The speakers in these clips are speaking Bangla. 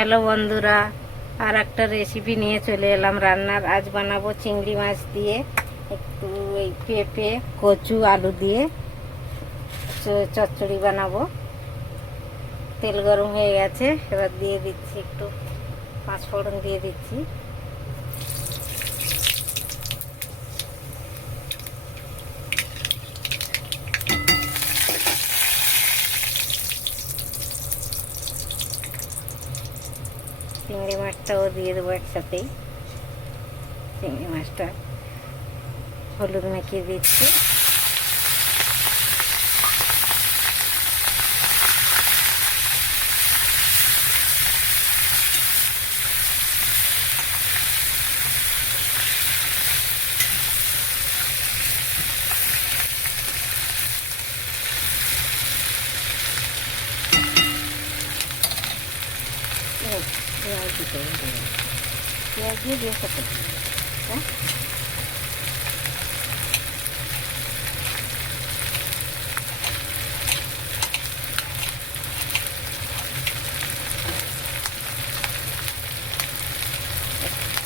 হ্যালো বন্ধুরা, আর একটা রেসিপি নিয়ে চলে এলাম রান্নার। আজ বানাবো চিংড়ি মাছ দিয়ে একটু এই পেঁপে, কচু, আলু দিয়ে চচ্চড়ি বানাবো। তেল গরম হয়ে গেছে, এবার দিয়ে দিচ্ছি একটু পাঁচ ফোড়ন দিয়ে দিচ্ছি। চিংড়ি মাছটাও দিয়ে দেবো একসাথেই। চিংড়ি মাছটা হলুদ মাখিয়ে দিচ্ছি। পেঁয়াজ দিয়ে দিয়ে সাথে হ্যাঁ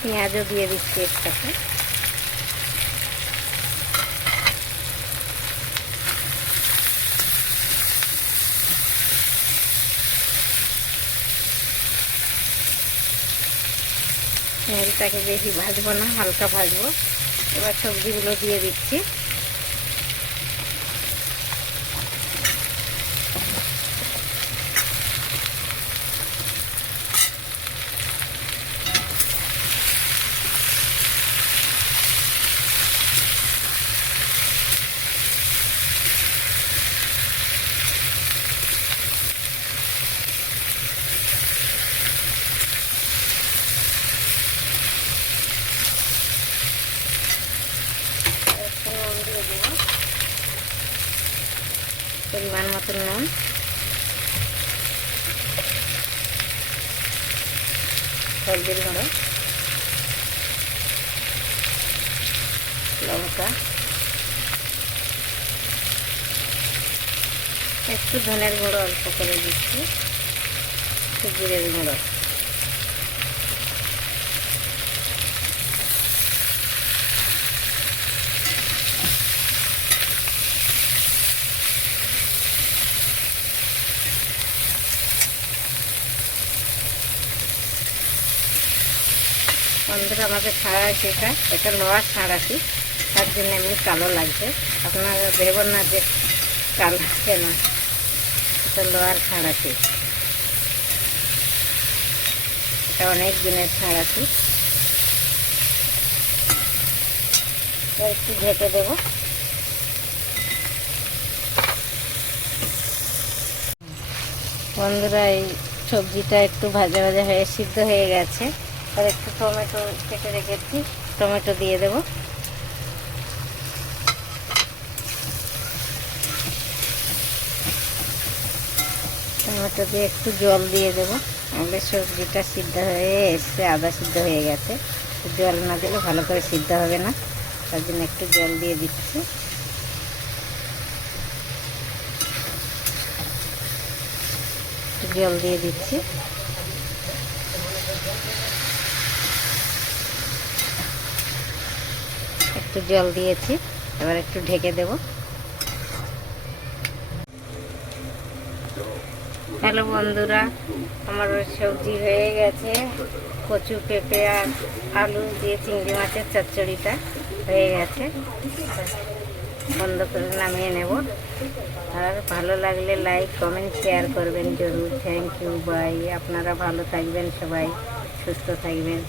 পেঁয়াজও দিয়ে দিচ্ছি এর সাথে। পেঁয়াজটাকে বেশি ভাজবো না, হালকা ভাজবো। এবার সবজিগুলো দিয়ে দিচ্ছি। নুন দিয়ে দেবো, পরিমাণ মতো নুন। হলদির গুঁড়ো, লঙ্কা, একটু ধনের গুঁড়ো অল্প করে দিচ্ছি, একটু জিরের গুঁড়ো। বন্ধুরা, আমাদের ছাড়া এটা লোহার ছাড়াছি, তার জন্য এমনি কালো লাগছে। আপনারা ভেবেন না যে কালো আছে না, এটা লোহার ছাড়াছি। এটা অনেক দিনের ছাড়াছি। একটু ঢেকে দেব। বন্ধুরা, এই সবজিটা একটু ভাজা ভাজা হয়ে সিদ্ধ হয়ে গেছে। আর একটু টমেটো কেটে রেখেছি, টমেটো দিয়ে দেব। টমেটো দিয়ে একটু জল দিয়ে দেবো। আমাদের সবজিটা সিদ্ধ হয়ে এসছে, আধা সিদ্ধ হয়ে গেছে। জল না দিলে ভালো করে সিদ্ধ হবে না, তার জন্য একটু জল দিয়ে দিচ্ছি। জল দিয়ে দিচ্ছি। একটু জল দিয়েছি, এবার একটু ঢেকে দেব। হ্যালো বন্ধুরা, আমার সবজি হয়ে গেছে। কচু, পেঁপে আর আলু দিয়ে চিংড়ি মাছের চচ্চড়িটা হয়ে গেছে। বন্ধ করে নামিয়ে নেব। আর ভালো লাগলে লাইক, কমেন্ট, শেয়ার করবেন জরুর। Thank you, by. আপনারা ভালো থাকবেন, সবাই সুস্থ থাকবেন।